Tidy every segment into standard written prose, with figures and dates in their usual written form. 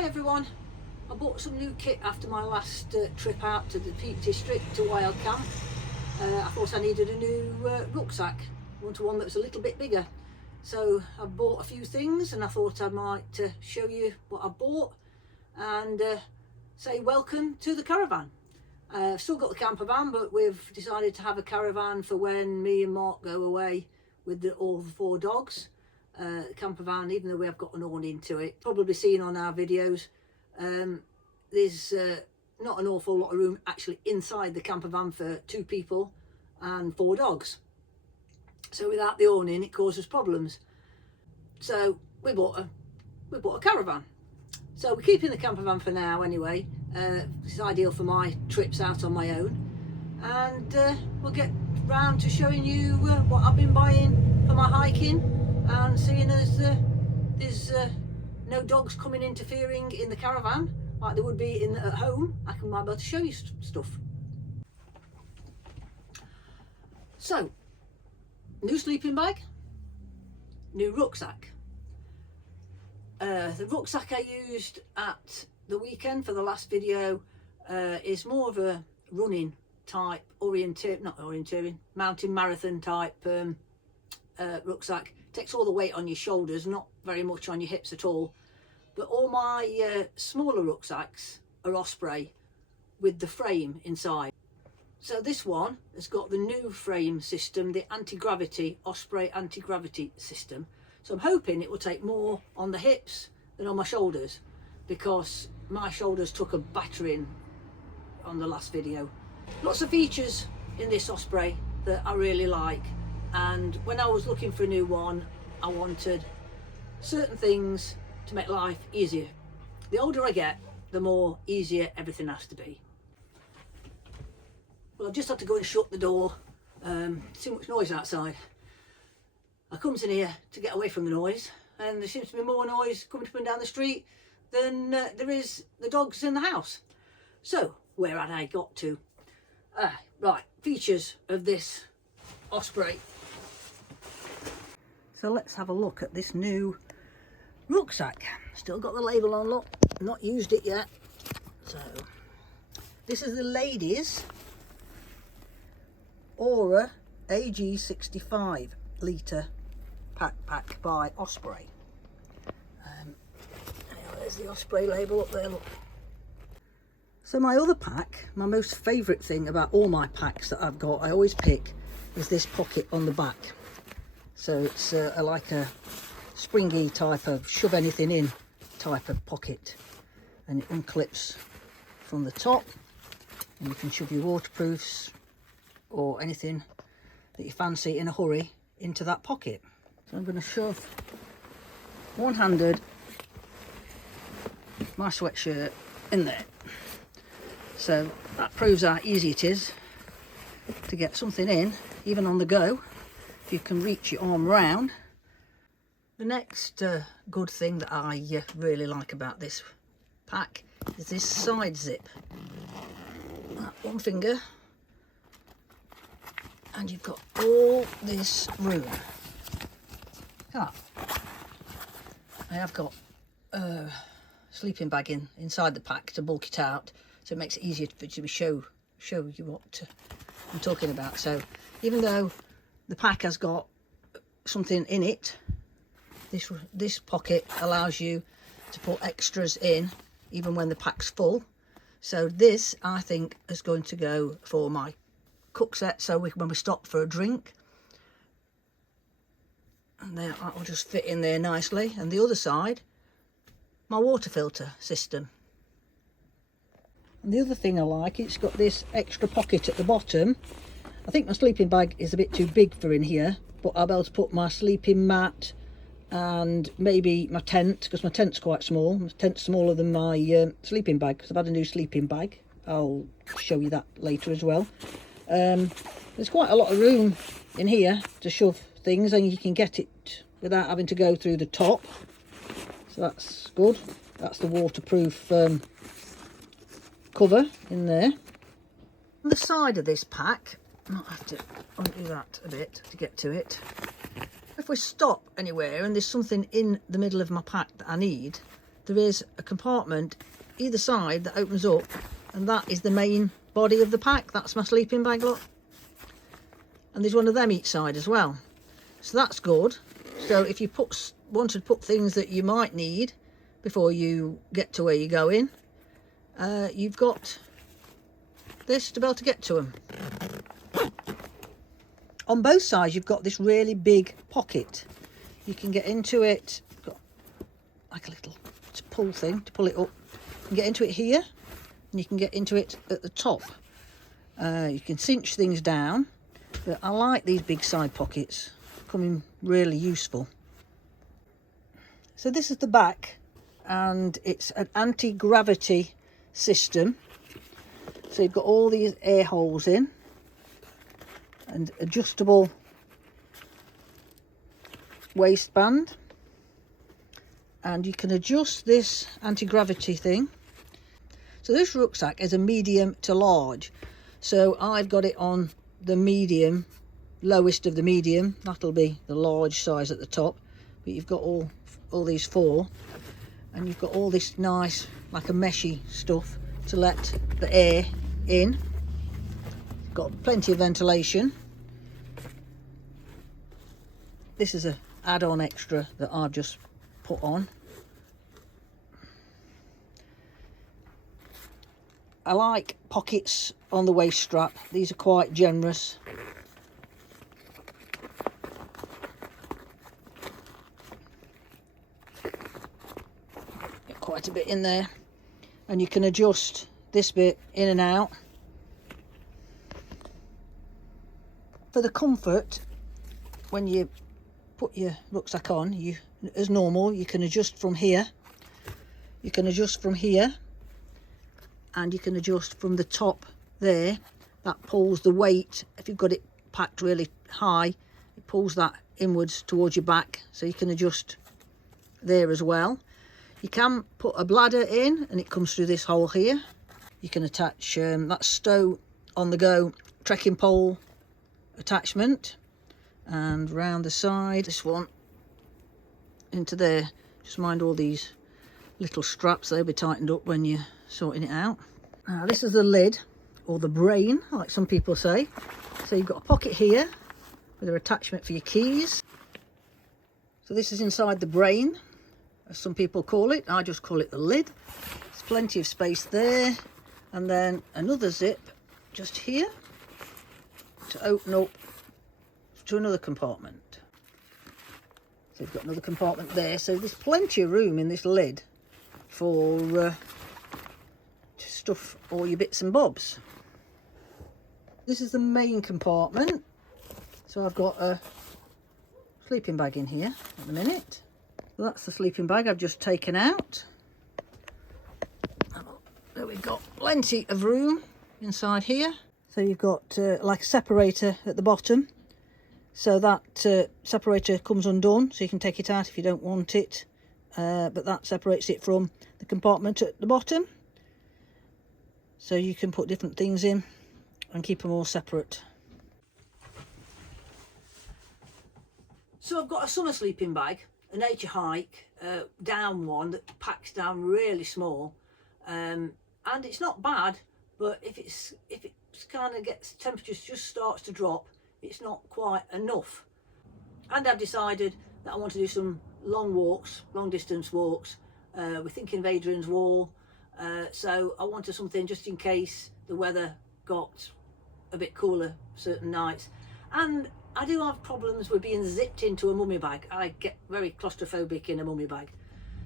Hi everyone, I bought some new kit after my last trip out to the Peak District to Wild Camp. I thought I needed a new rucksack. I wanted one that was a little bit bigger. So I bought a few things and I thought I might show you what I bought and say welcome to the caravan. I've still got the camper van, but we've decided to have a caravan for when me and Mark go away with all the 4 dogs. Camper van, even though we have got an awning to it, probably seen on our videos, there's not an awful lot of room actually inside the camper van for 2 people and 4 dogs. So without the awning it causes problems. So we bought a caravan. So we're keeping the camper van for now anyway. It's ideal for my trips out on my own, and we'll get round to showing you what I've been buying for my hiking. And seeing as there's no dogs coming interfering in the caravan like there would be at home, I might be able to show you stuff. So, new sleeping bag, new rucksack. The rucksack I used at the weekend for the last video is more of a running type, mountain marathon type rucksack. Takes all the weight on your shoulders, not very much on your hips at all. But all my smaller rucksacks are Osprey with the frame inside. So this one has got the new frame system, the anti-gravity, Osprey anti-gravity system. So I'm hoping it will take more on the hips than on my shoulders, because my shoulders took a battering on the last video. Lots of features in this Osprey that I really like. And when I was looking for a new one, I wanted certain things to make life easier. The older I get, the more easier everything has to be. Well, I've just had to go and shut the door. Too much noise outside. I comes in here to get away from the noise, and there seems to be more noise coming up and down the street than there is the dogs in the house. So, where had I got to? Right, features of this Osprey. So let's have a look at this new rucksack. Still got the label on, look, not used it yet. So this is the ladies Aura AG 65 litre pack by Osprey. There's the Osprey label up there, look. So my other pack, my most favourite thing about all my packs that I've got, I always pick, is this pocket on the back. So it's like a springy type of shove anything in type of pocket, and it unclips from the top, and you can shove your waterproofs or anything that you fancy in a hurry into that pocket. So I'm going to shove one-handed my sweatshirt in there. So that proves how easy it is to get something in, even on the go. You can reach your arm round. The next good thing that I really like about this pack is this side zip. One finger, and you've got all this room. I have got a sleeping bag inside the pack to bulk it out, so it makes it easier to show you what I'm talking about. So even though the pack has got something in it, this pocket allows you to put extras in even when the pack's full. So this, I think, is going to go for my cook set, so when we stop for a drink, and then that'll just fit in there nicely. And the other side, my water filter system. And the other thing I like, it's got this extra pocket at the bottom. I think my sleeping bag is a bit too big for in here, but I'll be able to put my sleeping mat and maybe my tent, because my tent's quite small. My tent's smaller than my sleeping bag, because I've had a new sleeping bag. I'll show you that later as well. There's quite a lot of room in here to shove things, and you can get it without having to go through the top. So that's good. That's the waterproof cover in there. On the side of this pack, I might have to undo that a bit to get to it. If we stop anywhere and there's something in the middle of my pack that I need, there is a compartment either side that opens up, and that is the main body of the pack. That's my sleeping bag, look. And there's one of them each side as well. So that's good. So if you want to put things that you might need before you get to where you're going, you've got this to be able to get to them. On both sides you've got this really big pocket. You can get into it, got like a little pull thing to pull it up. You can get into it here, and you can get into it at the top. You can cinch things down, but I like these big side pockets, coming really useful. So this is the back, and it's an anti-gravity system. So you've got all these air holes in, and adjustable waistband, and you can adjust this anti-gravity thing. So this rucksack is a medium to large, so I've got it on the medium, lowest of the medium. That'll be the large size at the top, but you've got all these four, and you've got all this nice like a meshy stuff to let the air in. You've got plenty of ventilation. This is a add-on extra that I've just put on. I like pockets on the waist strap. These are quite generous. Get quite a bit in there, and you can adjust this bit in and out. For the comfort, when you put your rucksack on, you, as normal, you can adjust from here. You can adjust from here, and you can adjust from the top there. That pulls the weight. If you've got it packed really high, it pulls that inwards towards your back, so you can adjust there as well. You can put a bladder in, and it comes through this hole here. You can attach that stow on the go trekking pole attachment, and round the side, this one into there. Just mind all these little straps, they'll be tightened up when you're sorting it out. Now this is the lid, or the brain, like some people say. So you've got a pocket here with an attachment for your keys. So this is inside the brain, as some people call it. I just call it the lid. There's plenty of space there, and then another zip just here to open up to another compartment. So you've got another compartment there, so there's plenty of room in this lid for to stuff all your bits and bobs. This is the main compartment, so I've got a sleeping bag in here at the minute. So that's the sleeping bag I've just taken out. There we've got plenty of room inside here. So you've got like a separator at the bottom. So that separator comes undone, so you can take it out if you don't want it. But that separates it from the compartment at the bottom. So you can put different things in and keep them all separate. So I've got a summer sleeping bag, a nature hike, down one that packs down really small. And it's not bad, but if it's kind of gets temperatures just starts to drop, it's not quite enough. And I've decided that I want to do some long walks, long distance walks. We're thinking of Adrian's Wall, so I wanted something just in case the weather got a bit cooler certain nights. And I do have problems with being zipped into a mummy bag. I get very claustrophobic in a mummy bag.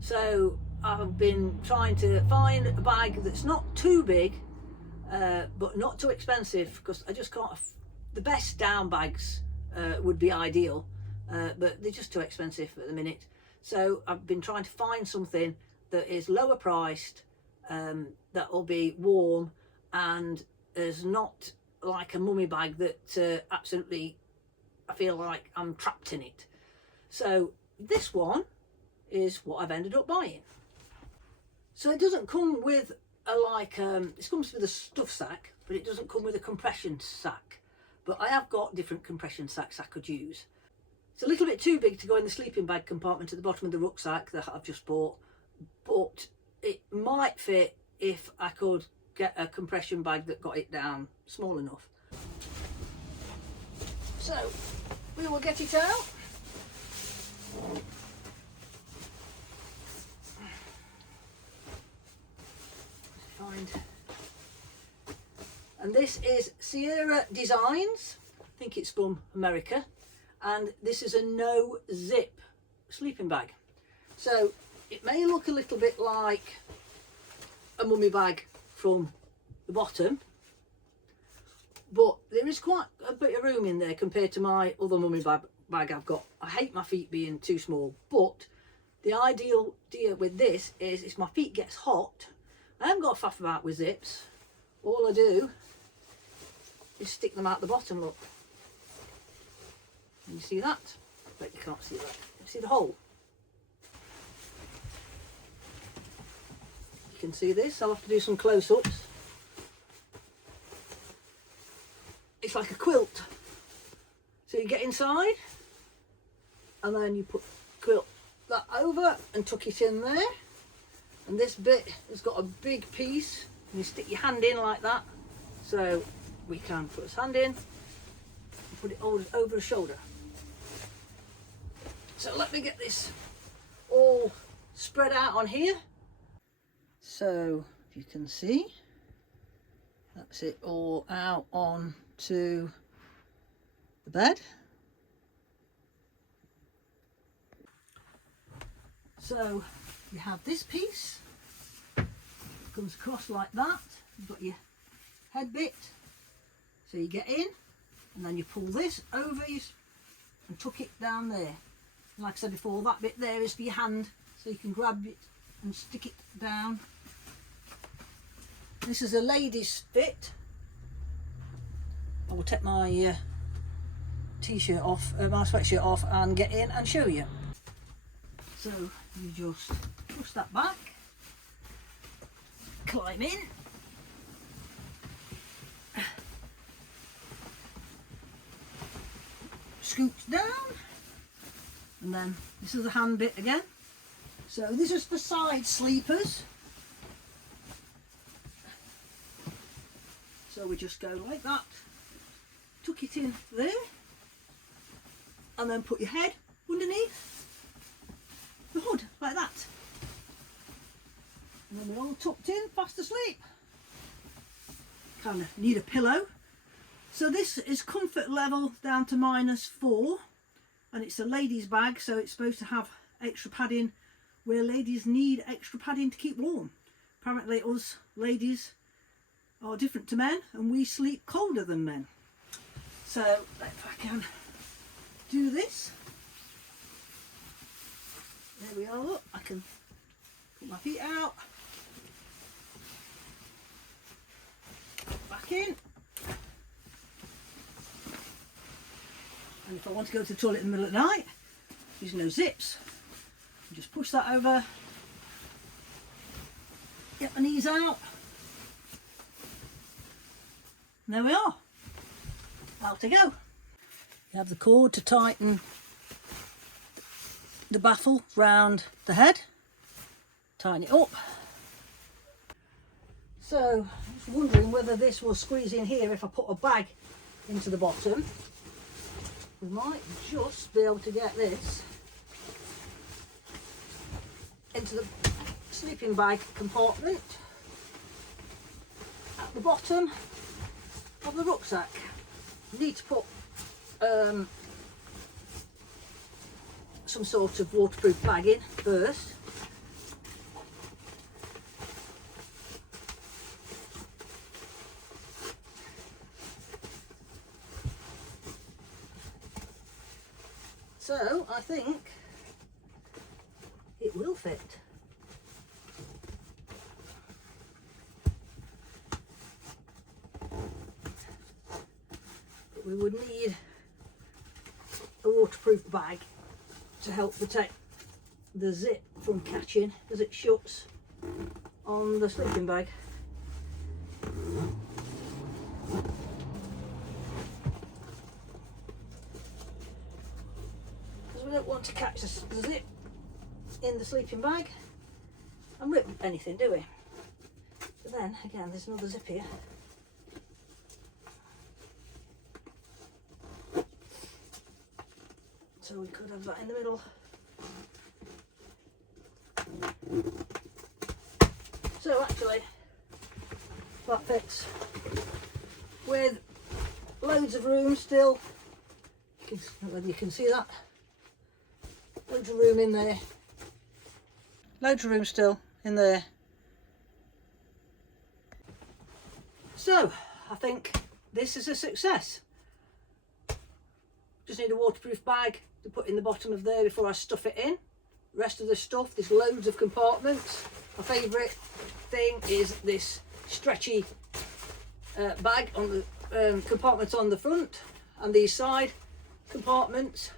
So I've been trying to find a bag that's not too big, but not too expensive, because I just can't. The best down bags would be ideal, but they're just too expensive at the minute. So I've been trying to find something that is lower priced, that will be warm, and is not like a mummy bag that absolutely I feel like I'm trapped in it. So this one is what I've ended up buying. So it doesn't come with it comes with a stuff sack, but it doesn't come with a compression sack. But I have got different compression sacks I could use. It's a little bit too big to go in the sleeping bag compartment at the bottom of the rucksack that I've just bought, but it might fit if I could get a compression bag that got it down small enough. So we will get it out. Find. And this is Sierra Designs. I think it's from America. And this is a no zip sleeping bag. So it may look a little bit like a mummy bag from the bottom, but there is quite a bit of room in there compared to my other mummy bag I've got. I hate my feet being too small, but the idea with this is if my feet gets hot, I haven't got to faff about with zips. All I do is stick them out the bottom, look. Can you see that? But you can't see that. You see the hole? You can see this. I'll have to do some close-ups. It's like a quilt. So you get inside and then you put quilt that over and tuck it in there. And this bit has got a big piece and you stick your hand in like that. So we can put his hand in and put it over his shoulder. So let me get this all spread out on here. So if you can see, that's it all out on to the bed. So you have this piece, comes across like that. You've got your head bit, so you get in and then you pull this over you and tuck it down there. Like I said before, that bit there is for your hand, so you can grab it and stick it down. This is a lady's fit. I will take my t-shirt off, my sweatshirt off and get in and show you. So you just push that back, climb in, scooch down, and then this is the hand bit again. So this is for side sleepers. So we just go like that, tuck it in there, and then put your head underneath the hood like that. And then we're all tucked in, fast asleep. Kind of need a pillow. So this is comfort level down to -4, and it's a ladies bag, so it's supposed to have extra padding where ladies need extra padding to keep warm. Apparently us ladies are different to men and we sleep colder than men. So if I can do this, there we are, look, I can put my feet out, back in, and if I want to go to the toilet in the middle of the night, there's no zips, just push that over, get my knees out. And there we are, out to go. You have the cord to tighten the baffle round the head, tighten it up. So I was wondering whether this will squeeze in here if I put a bag into the bottom. We might just be able to get this into the sleeping bag compartment at the bottom of the rucksack. You need to put some sort of waterproof bag in first. So I think it will fit. We would need a waterproof bag to help protect the zip from catching as it shuts on the sleeping bag. Because we don't want to catch the zip in the sleeping bag. and rip anything, do we? But then again, there's another zip here. So we could have that in the middle. So actually, that fits with loads of room still. I don't know whether you can see that. Loads of room in there. Loads of room still in there. So I think this is a success. Just need a waterproof bag to put in the bottom of there before I stuff it in. Rest of the stuff, there's loads of compartments. My favourite thing is this stretchy bag on the compartments on the front, and these side compartments.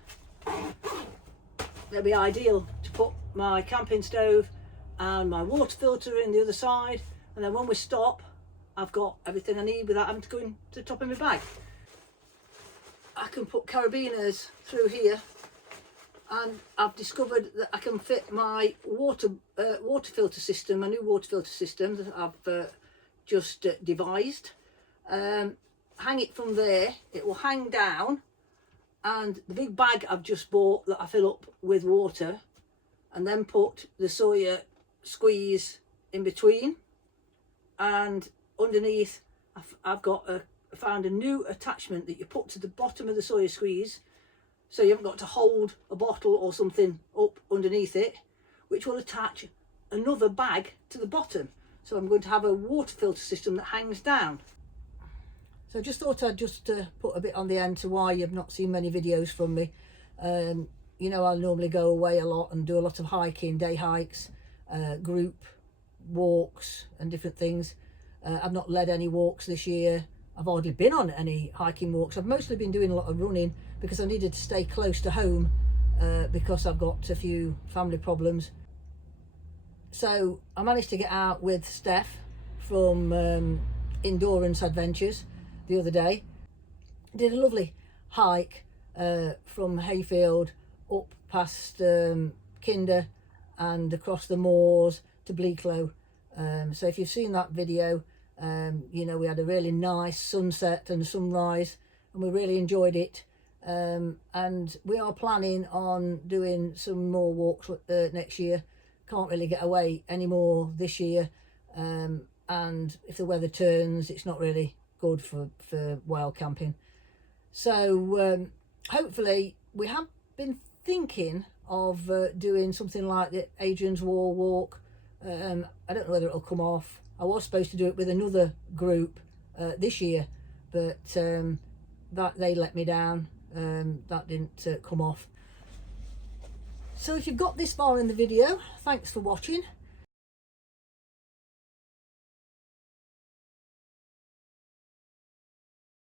They'll be ideal to put my camping stove and my water filter in the other side, and then when we stop I've got everything I need without having to go into the top of my bag. I can put carabiners through here, and I've discovered that I can fit my water filter system, my new water filter system that I've just devised. Hang it from there, it will hang down, and the big bag I've just bought that I fill up with water, and then put the soya squeeze in between, and underneath I've got found a new attachment that you put to the bottom of the soya squeeze, so you haven't got to hold a bottle or something up underneath it, which will attach another bag to the bottom. So I'm going to have a water filter system that hangs down. So I just thought I'd just put a bit on the end to why you've not seen many videos from me. You know, I normally go away a lot and do a lot of hiking, day hikes, group walks and different things. I've not led any walks this year. I've hardly been on any hiking walks. I've mostly been doing a lot of running because I needed to stay close to home because I've got a few family problems. So I managed to get out with Steph from Endurance Adventures the other day. Did a lovely hike from Hayfield up past Kinder and across the moors to Bleaklow. So if you've seen that video, you know, we had a really nice sunset and sunrise, and we really enjoyed it. And we are planning on doing some more walks next year. Can't really get away anymore this year, and if the weather turns, it's not really good for wild camping. So hopefully, we have been thinking of doing something like the Adrian's Wall walk. I don't know whether it'll come off. I was supposed to do it with another group this year, but that they let me down. That didn't come off. So if you've got this far in the video, thanks for watching.